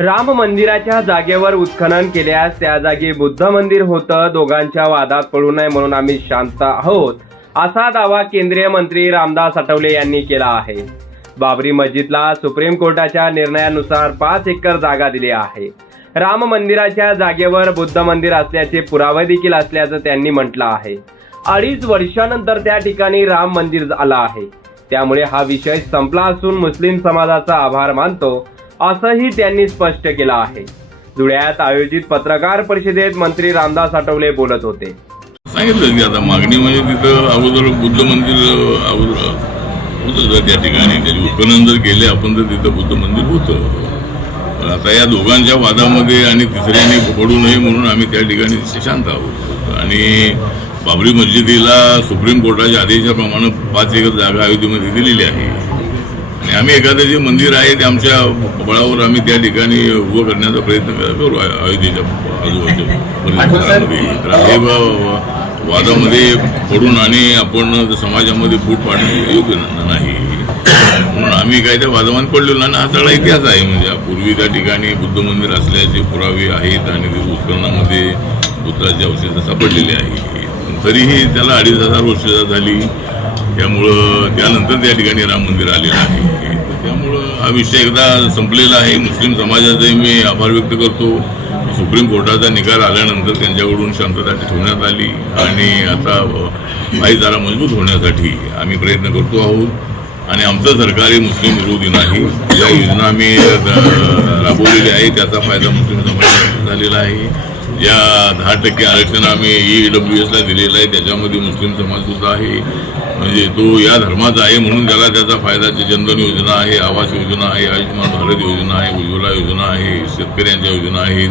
राम मंदिराच्या जागेवर उत्खनन केल्यास त्या जागी बुद्ध मंदिर होतं दोघांच्या वादात पडू नये म्हणून आम्ही शांत आहोत असा दावा केंद्रीय मंत्री रामदास आठवले यांनी केला आहे. बाबरी मस्जिदला सुप्रीम कोर्टाच्या निर्णयानुसार पाच एकर जागा दिली आहे. राम मंदिराच्या जागेवर बुद्ध मंदिर असल्याचे पुरावे देखील असल्याचं त्यांनी म्हटलं आहे. अडीच वर्षानंतर त्या ठिकाणी राम मंदिर आलं आहे. त्यामुळे हा विषय संपला असून मुस्लिम समाजाचा आभार मानतो असंही त्यांनी स्पष्ट केलं आहे. धुळ्यात आयोजित पत्रकार परिषदेत मंत्री रामदास आठवले बोलत होते. सांगितलं की आता मागणी म्हणजे तिथं अगोदर बुद्ध मंदिर अगोदर त्या ठिकाणी त्याचे उत्खनन जर केले आपण तर तिथं बुद्ध मंदिर होतं. आता या दोघांच्या वादामध्ये आणि तिसऱ्याने पडू नये म्हणून आम्ही त्या ठिकाणी शांत आहोत. आणि बाबरी मस्जिदीला सुप्रीम कोर्टाच्या आदेशाप्रमाणे पाच एकर जागा अयोध्येमध्ये दिलेली आहे. आणि आम्ही एखादं जे मंदिर आहे ते आमच्या बळावर आम्ही त्या ठिकाणी उभं करण्याचा प्रयत्न करू अयोध्येच्या आजूबाजूच्या हे वादामध्ये पडून आणि आपण समाजामध्ये फूट पाडणं योग्य न- नाही. म्हणून आम्ही काय त्या वादामध्ये पडलेलो आणि हा सगळा इतिहास आहे. म्हणजे पूर्वी त्या ठिकाणी बुद्ध मंदिर असल्याचे पुरावे आहेत आणि ते उत्खननामध्ये बुद्धाची अवशेषं सापडलेली आहे तरीही त्याला अडीच हजार वर्ष झाली. त्यामुळं त्यानंतर त्या ठिकाणी राम मंदिर आलेलं आहे. त्यामुळं हा विषय एकदा संपलेला आहे. मुस्लिम समाजाचाही मी आभार व्यक्त करतो. सुप्रीम कोर्टाचा निकाल आल्यानंतर त्यांच्याकडून शांतता ठेवण्यात आली आणि आता आई जरा मजबूत होण्यासाठी आम्ही प्रयत्न करतो आहोत. आणि आमचं सरकार हे मुस्लिम विरोधी नाही. ज्या योजना आम्ही राबवलेल्या आहे त्याचा फायदा मुस्लिम समाजाला झालेला आहे. या दहा टक्के आरक्षण आम्ही ई डब्ल्यू एसला दिलेलं आहे. त्याच्यामध्ये मुस्लिम समाज सुद्धा आहे. म्हणजे तो या धर्माचा आहे म्हणून त्याला त्याचा फायदा जनधन योजना आहे आवास योजना आहे आयुष्यमान भारत योजना आहे उज्ज्वला योजना आहे शेतकऱ्यांच्या योजना आहेत.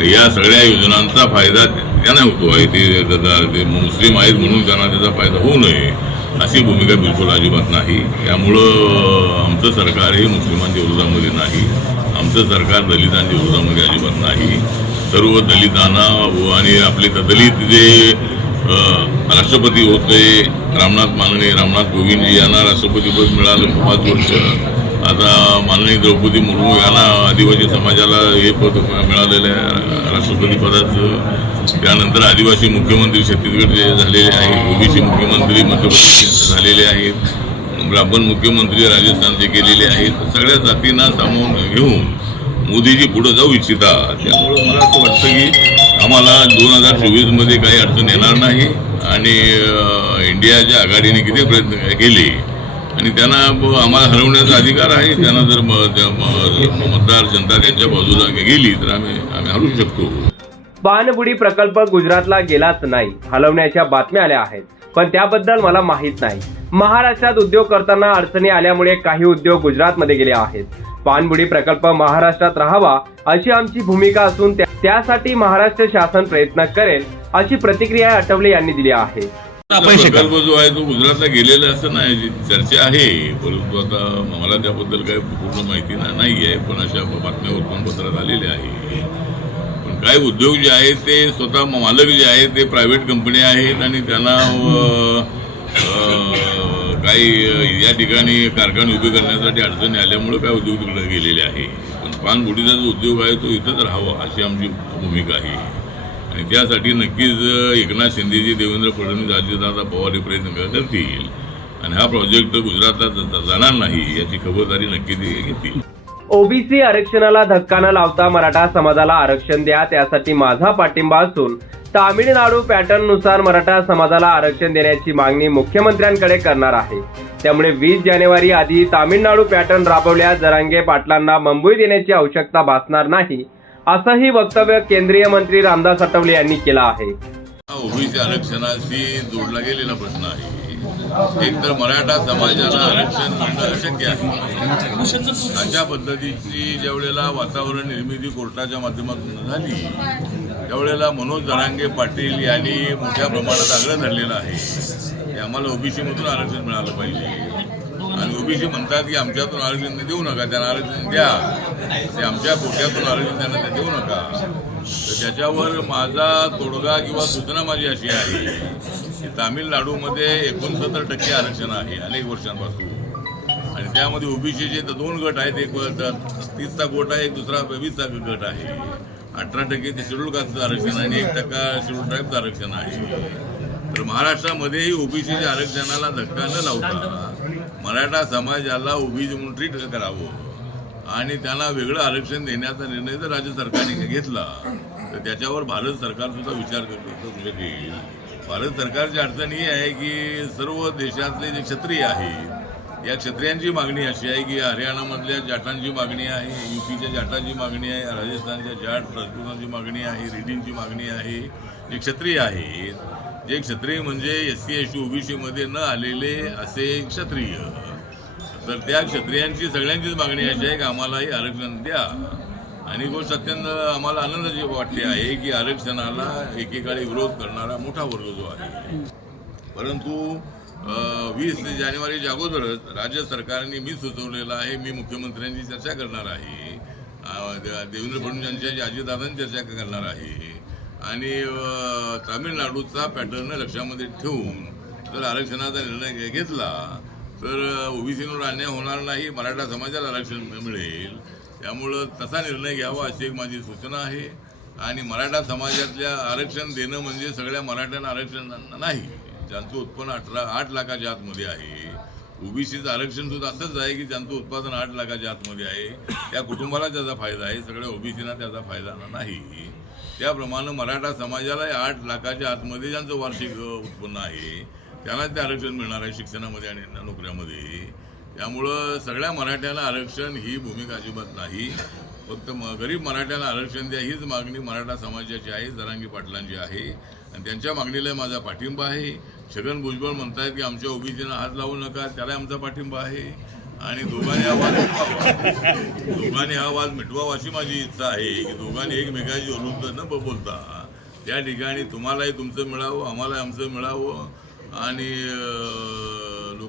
या सगळ्या योजनांचा फायदा त्यांना होतो आहे. ते ते- ते मुस्लिम आहेत म्हणून त्यांना त्याचा फायदा होऊ नये अशी भूमिका बिलकुल अजिबात नाही. त्यामुळं आमचं सरकार हे मुस्लिमांच्या विरोधामध्ये नाही. आमचं सरकार दलितांच्या विरोधामध्ये अजिबात नाही. सर्व दलितांना व आणि आपले दलित जे राष्ट्रपती होते रामनाथ माननी रामनाथ कोविंदजी यांना राष्ट्रपतीपद मिळालं पाच वर्ष. आता माननीय द्रौपदी मुर्मू यांना आदिवासी समाजाला हे पद मिळालेलं आहे राष्ट्रपती पदाचं. त्यानंतर आदिवासी मुख्यमंत्री छत्तीसगडचे झालेले आहे ओबीसी मुख्यमंत्री मध्यप्रदेश झालेले आहेत ब्राह्मण मुख्यमंत्री राजस्थानचे केलेले आहेत सगळ्या जातींना सामावून घेऊन मोदीजी पुढे जाऊ इच्छिता. त्यामुळं मला असं वाटतं की आम्हाला दोन हजार चोवीसमध्ये काही अडचण येणार नाही. आणि इंडियाच्या आघाडीने किती प्रयत्न केले. आणि त्यांना आम्हाला हरवण्याचा अधिकार आहे. त्यांना जर मतदार जनता त्यांच्या बाजूला गेली तर आम्ही आम्ही हरवू शकतो. पाणबुडी प्रकल्प गुजरातला गेलाच नाही. हलवण्याच्या बातम्या आल्या आहेत. पण त्याबद्दल मला माहीत नाही. महाराष्ट्रात उद्योग करताना अडचणी आल्यामुळे काही उद्योग गुजरातमध्ये गेले आहेत. पाणबुडी प्रकल्प महाराष्ट्रात राहावा अशी आमची भूमिका असून त्या- त्यासाठी महाराष्ट्र शासन प्रयत्न करेल अशी प्रतिक्रिया आठवले यांनी दिली आहे? प्रकल्प जो आहे तो गुजरातला गेलेला असं नाही जी चर्चा आहे. परंतु आता मला त्याबद्दल काही पूर्ण माहिती नाही आहे पण अशा बातम्या वर्तमानपत्रात आलेल्या आहे. काही उद्योग जे आहेत ते स्वतः मालक जे आहेत ते प्रायव्हेट कंपन्या आहेत आणि त्यांना काही या ठिकाणी कारखाने उभे करण्यासाठी अडचणी आल्यामुळे काही उद्योग तिकडे गेलेले आहे पण पानबुडीचा जो उद्योग आहे तो इथंच राहावा अशी आमची भूमिका आहे. आणि त्यासाठी नक्कीच एकनाथ शिंदेजी देवेंद्र फडणवीस अजितदादा पवार हे प्रयत्न करतील. आणि हा प्रोजेक्ट गुजरातला ज- जाणार नाही याची खबरदारी नक्की घेतील. ओबीसी आरक्षणाला धक्का न लावता मराठा समाजाला आरक्षण द्या त्यासाठी माझा पाठिंबा असून तामिळनाडू पॅटर्ननुसार मराठा समाजाला आरक्षण देण्याची मागणी मुख्यमंत्र्यांकडे करणार आहे. त्यामुळे वीस जानेवारी आधी तामिळनाडू पॅटर्न राबवल्यास जरांगे पाटलांना मुंबई देण्याची आवश्यकता भासणार नाही असंही वक्तव्य केंद्रीय मंत्री रामदास आठवले यांनी केलं आहे. ओबीसी आरक्षणाशी जोडला गेलेला प्रश्न आहे. एक तर मराठा समाजाला आरक्षण मिळणं अशक्य आहे. अशा पद्धतीची ज्यावेळेला वातावरण निर्मिती कोर्टाच्या माध्यमातून झाली त्यावेळेला मनोज जरांगे पाटील यांनी मोठ्या प्रमाणात आग्रह धरलेला आहे की आम्हाला ओबीसीमधून आरक्षण मिळालं पाहिजे. आणि ओबीसी म्हणतात की आमच्यातून आरक्षण देऊ नका त्यांना आरक्षण द्या. ते आमच्या कोट्यातून आरक्षण त्यांना ते देऊ नका. तर त्याच्यावर माझा तोडगा किंवा सूचना माझी अशी आहे की तामिळनाडूमध्ये एकोणसत्तर टक्के आरक्षण आहे अनेक वर्षांपासून. आणि त्यामध्ये ओबीसीचे तर दोन गट आहेत एक तीसचा गोट आहे एक दुसरा वीसचा गट आहे. अठरा टक्के ते शेड्यूल कास्टचं आरक्षण आहे आणि एक टक्का शेड्यूल ट्राईबचं आरक्षण आहे. तर महाराष्ट्रामध्येही ओबीसीच्या आरक्षणाला धक्का न लावता मराठा समाजाला ओबीसी म्हणून ट्रीट करावं. आणि त्यांना वेगळं आरक्षण देण्याचा निर्णय जर राज्य सरकारने घेतला तर त्याच्यावर भारत सरकार सुद्धा विचार करतो म्हणजे करू शकेल भारत सरकारची अडचण ही आहे की सर्व देशातले जे क्षत्रिय आहे या क्षत्रियांची मागणी अशी आहे की हरियाणामधल्या जाटांची मागणी आहे युपीच्या जाटांची मागणी आहे राजस्थानच्या जाट राजपूतांची मागणी आहे रेड्डींची मागणी आहे. जे क्षत्रिय आहेत जे क्षत्रिय म्हणजे एस सी एस टी ओबीसीमध्ये न आलेले असे क्षत्रिय. तर त्या क्षत्रियांची सगळ्यांचीच मागणी अशी आहे की आम्हालाही आरक्षण द्या. आणि गोष्ट अत्यंत आम्हाला आनंदाची वाटते आहे की आरक्षणाला एकेकाळी विरोध करणारा मोठा वर्ग जो आहे. परंतु वीस जानेवारीच्या अगोदरच राज्य सरकारने मी सुचवलेलं आहे मी मुख्यमंत्र्यांची चर्चा करणार आहे देवेंद्र फडणवीस यांच्याशी अजितदादांची चर्चा करणार आहे. आणि तामिळनाडूचा पॅटर्न लक्षामध्ये ठेवून जर आरक्षणाचा निर्णय घेतला तर ओबीसीवर अन्याय होणार नाही मराठा समाजाला आरक्षण मिळेल. त्यामुळं तसा निर्णय घ्यावा अशी एक माझी सूचना आहे. आणि मराठा समाजातल्या आरक्षण देणं म्हणजे सगळ्या मराठ्यांना आरक्षण नाही. ज्यांचं उत्पन्न अठरा आठ लाखाच्या आतमध्ये आहे. ओबीसीचं आरक्षण सुद्धा असंच आहे की ज्यांचं उत्पादन आठ लाखाच्या आतमध्ये आहे. त्या कुटुंबाला त्याचा फायदा आहे सगळ्या ओबीसीना त्याचा फायदा नाही. त्याप्रमाणे मराठा समाजाला आठ लाखाच्या आतमध्ये ज्यांचं वार्षिक उत्पन्न आहे त्यांनाच ते आरक्षण मिळणार आहे शिक्षणामध्ये आणि नोकऱ्यामध्ये. त्यामुळं सगळ्या मराठ्याला आरक्षण ही भूमिका अजिबात नाही. फक्त म गरीब मराठ्याला आरक्षण द्या हीच मागणी मराठा समाजाची आहे जरांगी पाटलांची आहे. आणि त्यांच्या मागणीला माझा पाठिंबा आहे. छगन भुजबळ म्हणतायत की आमच्या ओबीसीनं हात लावू नका त्याला आमचा पाठिंबा आहे. आणि दोघांनी हा वाद मिटवावा. दोघांनी हा वाद मिटवावा अशी माझी इच्छा आहे की दोघांनी एकमेकांची विरुद्ध न ब- बोलता त्या ठिकाणी तुम्हालाही तुमचं मिळावं आम्हालाही आमचं मिळावं. आणि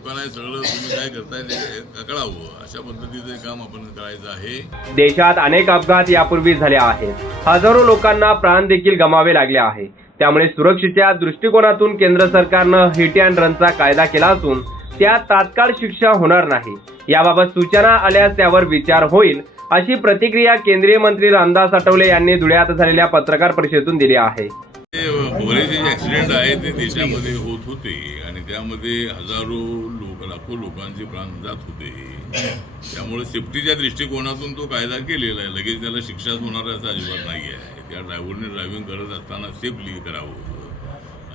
लोकांना लोकांनाही सगळं तुम्ही काय करताय ते कळावं. अशा पद्धतीचं काम आपण करायचं आहे. देशात अनेक अपघात यापूर्वी झाले आहेत. हजारो लोकांना प्राण देखील गमावे लागले आहे. त्यामुळे सुरक्षेच्या दृष्टिकोनातून केंद्र सरकारनं हिट अँड रनचा कायदा केला असून त्यात तात्काळ शिक्षा होणार नाही. याबाबत सूचना आल्यास त्यावर विचार होईल अशी प्रतिक्रिया केंद्रीय मंत्री रामदास आठवले यांनी धुळ्यात झालेल्या पत्रकार परिषदेतून दिली आहे. बरेचसे जे ऍक्सिडेंट आहेत ते देशामध्ये होत होते. आणि त्यामध्ये हजारो लोक लाखो लोकांचे प्राण जात होते. त्यामुळे सेफ्टीच्या दृष्टिकोनातून तो कायदा केलेला आहे. लगेच त्याला शिक्षाच होणार असं अजिबात नाही आहे त्या ड्रायव्हरने ड्रायव्हिंग करत असताना सेफली करावं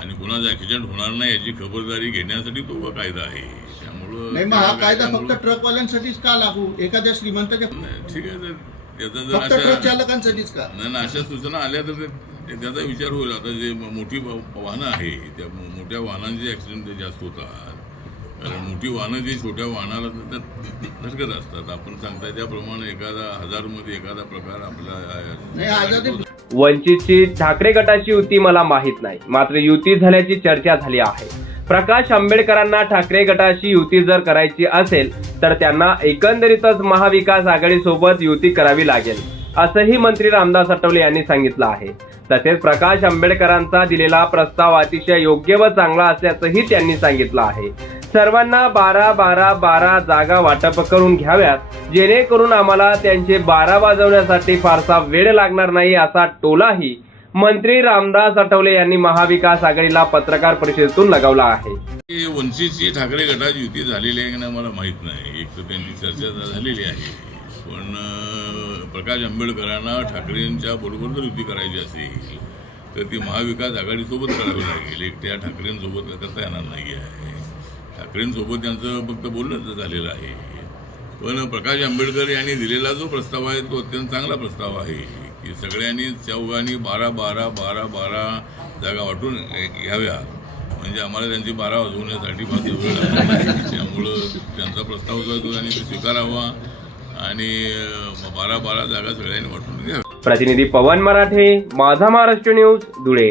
आणि कुणाचा ऍक्सिडेंट होणार नाही याची खबरदारी घेण्यासाठी तो कायदा आहे. त्यामुळं हा कायदा फक्त ट्रकवाल्यांसाठीच का लागू? एखाद्या श्रीमंताच्या नाही, ठीक आहे. त्याचा जर अशा चालकांसाठीच का? नाही अशा सूचना आल्या तर त्याचा विचार होईल. आता जे मोठी वाहनं आहे त्या मोठ्या वाहनांचे ऍक्सिडेंट ते जास्त होतात. कारण मोठी वाहनं जी छोट्या वाहनाला धडकत असतात. आपण सांगताय त्याप्रमाणे एखादा हजारमध्ये एखादा प्रकार आपला नाही आजादी वंचितची ठाकरे गटाची युती मला माहीत नाही. मात्र युती झाल्याची चर्चा झाली आहे. प्रकाश आंबेडकरांना ठाकरे गटाशी युती जर करायची असेल तर त्यांना एकंदरीतच महाविकास आघाडीसोबत युती करावी लागेल असंही मंत्री रामदास आठवले यांनी सांगितलं आहे. तसेच प्रकाश आंबेडकरांचा दिलेला प्रस्ताव अतिशय योग्य व चांगला असल्याचंही त्यांनी सांगितलं आहे. सर्वांना बारा बारा बारा जागा वाटप करून घ्याव्यात जेणेकरून आम्हाला त्यांचे बारा वाजवण्यासाठी फारसा वेळ लागणार नाही असा टोलाही मंत्री रामदास आठवले यांनी महाविकास आघाडीला पत्रकार परिषदेतून लगावला आहे. वंचितची ठाकरे गटाची युती झालेली आहे की नाही मला माहीत नाही. एक तर त्यांची चर्चा झालेली आहे. पण प्रकाश आंबेडकरांना ठाकरेंच्या बरोबर जर युती करायची असेल तर ती महाविकास आघाडीसोबत करावी लागेल. एकट्या ठाकरेंसोबत करता येणार नाही आहे ठाकरेंसोबत त्यांचं फक्त बोलणं झालेलं आहे. पण प्रकाश आंबेडकर यांनी दिलेला जो प्रस्ताव आहे तो अत्यंत चांगला प्रस्ताव आहे की सगळ्यांनी चौघांनी बारा बारा बारा बारा जागा वाटून घ्याव्या. म्हणजे आम्हाला त्यांची बारा वाजवण्यासाठी फार वेळ त्यामुळं त्यांचा प्रस्ताव जो आहे तो त्यांनी स्वीकारावा. आणि बारा बारा जागा सगळ्यांनी वाटून प्रतिनिधी पवन मराठे माझा महाराष्ट्र न्यूज धुळे.